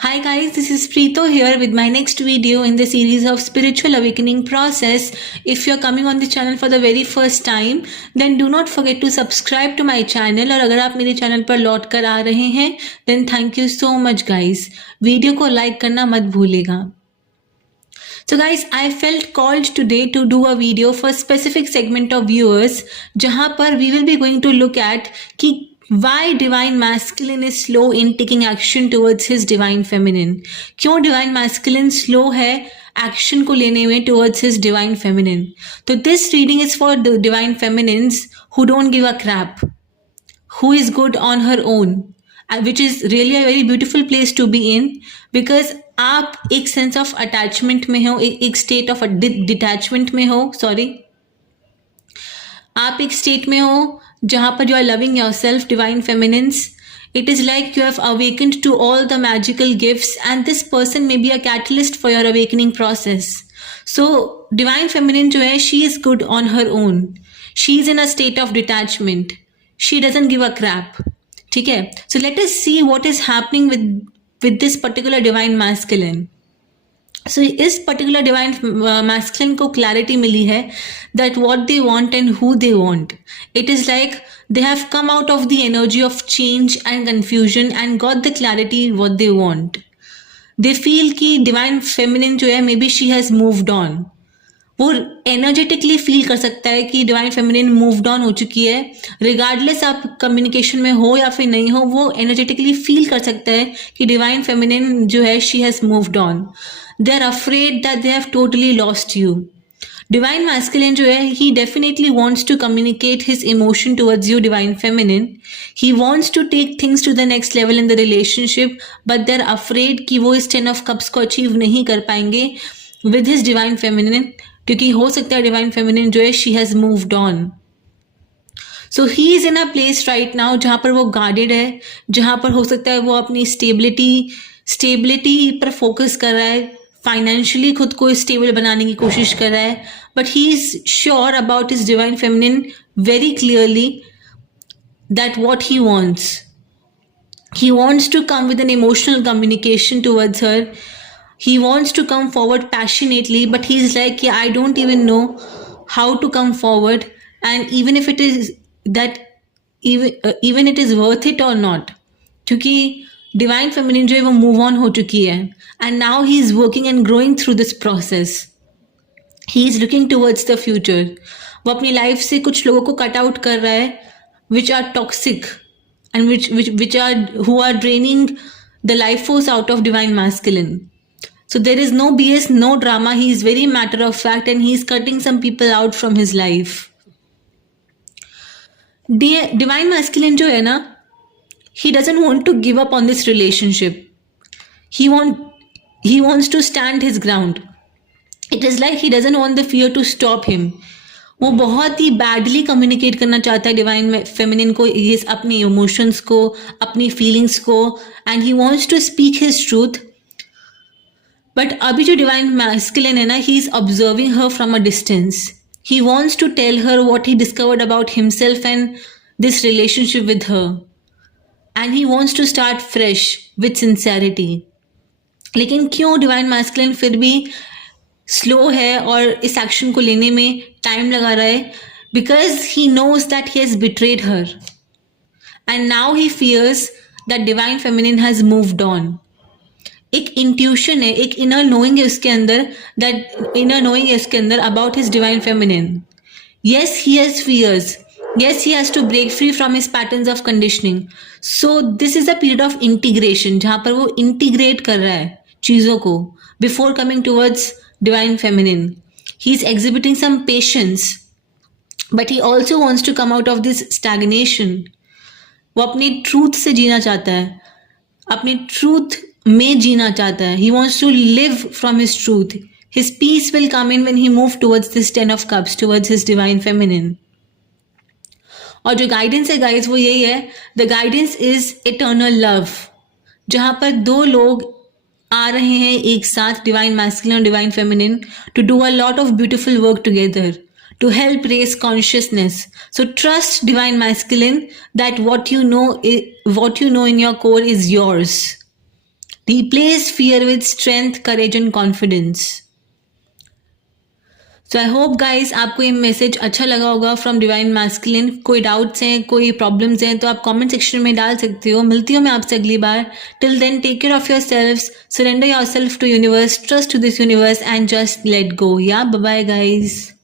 Hi guys, this is Preeto here with my next video in the series of spiritual awakening process. If you're coming on the channel for the very first time, then do not forget to subscribe to my channel और अगर आप मेरे चैनल पर लौट कर आ रहे हैं then thank you so much guys. Video को लाइक करना मत भूलिएगा. So guys, I felt called today to do a video for specific segment of viewers जहाँ पर we will be going to look at कि why divine masculine is slow in taking action towards his divine feminine. क्यों divine masculine slow है action को लेने में towards his divine feminine. तो this reading is for the divine feminines who don't give a crap, who is good on her own, which is really a very beautiful place to be in because आप एक sense of attachment में हो, एक state of detachment में हो, आप एक स्टेट में हो जहाँ पर you are loving yourself divine feminines. It is like you have awakened to all the magical gifts and this person may be a catalyst for your awakening process. So divine feminine जो है she is good on her own, she is in a state of detachment, she doesn't give a crap. ठीक है, so let us see what is happening with this particular divine masculine. सो इस particular divine masculine को क्लैरिटी मिली है that what they want and who they want. It is like they have come out of the energy of change and confusion and got the clarity what they want. They feel कि divine feminine जो है may be she has moved on. वो energetically feel कर सकता है कि divine feminine moved on हो चुकी है. रिगार्डलेस आप कम्युनिकेशन में हो या फिर नहीं हो, वो एनर्जेटिकली फील कर सकता है कि डिवाइन फेमिनिन जो है she has moved on. They are afraid that they have totally lost you. Divine masculine जो है he definitely wants to communicate his emotion towards you divine feminine. He wants to take things to the next level in the relationship but they are afraid कि वो इस 10 of cups को अचीव नहीं कर पाएंगे with his divine feminine, क्योंकि हो सकता है डिवाइन फेमिनिन जो है she has moved on. So he is in a place right now जहाँ पर वो गार्डेड है, जहाँ पर हो सकता है वो अपनी स्टेबिलिटी पर फोकस कर रहा है, फाइनेंशियली खुद को स्टेबल बनाने की कोशिश कर रहा है. But he is sure about his divine feminine very clearly that what he wants. He wants to come with an emotional communication towards her. He wants to come forward passionately, but he's like, yeah, I don't even know how to come forward, and even if it is that, even it is worth it or not, क्योंकि divine feminine जो है वो move on हो चुकी है and now he is working and growing through this process. He is looking towards the future. वो अपनी लाइफ से कुछ लोगों को कट आउट कर रहा है which are toxic and who are draining the life force out of divine masculine. So there is no BS, no drama. He is very matter of fact and he is cutting some people out from his life. Divine masculine जो है ना, he doesn't want to give up on this relationship. He wants to stand his ground. It is like he doesn't want the fear to stop him. वो बहुत ही badly communicate करना चाहता है divine feminine को ये अपने इमोशंस को, अपनी फीलिंग्स को, and he wants to speak his truth. But अभी जो डिवाइन मैस्कुलिन है ना, he is observing her from a distance. He wants to tell her what he discovered about himself and this relationship with her, and he wants to start fresh with sincerity. लेकिन क्यों divine masculine फिर भी स्लो है और इस एक्शन को लेने में टाइम लगा रहा है? Because he knows that he has betrayed her and now he fears that divine feminine has moved on. एक इंट्यूशन है, एक इनर नोइंग है उसके अंदर, दैट इनर नोइंग है उसके अंदर about his divine feminine. Yes he has fears, yes he has to break free from his patterns of conditioning. So this is a period of integration जहाँ पर वो इंटीग्रेट कर रहा है चीज़ों को before coming towards divine feminine. He is exhibiting some patience, but he also wants to come out of this stagnation. वो अपनी ट्रूथ से जीना चाहता है, अपनी ट्रूथ में जीना चाहता है. He wants to live from his truth. His peace will come in when he moves towards this 10 of cups, towards his divine feminine. और जो गाइडेंस है गाइस वो यही है, the guidance is eternal love. जहाँ पर दो लोग आ रहे हैं एक साथ, डिवाइन मैस्कुलिन और divine feminine, to do a lot of beautiful work together, to help raise consciousness. So trust divine masculine that what you know in your core is yours. Replace fear with strength, courage and confidence. So I hope guys आपको ये मैसेज अच्छा लगा होगा from divine masculine. कोई डाउट्स हैं, कोई प्रॉब्लम्स हैं तो आप कमेंट सेक्शन में डाल सकते हो. मिलती हूँ मैं आपसे अगली बार. Till then take care of yourselves, surrender yourself to universe, trust to this universe and just let go. Yeah bye bye guys.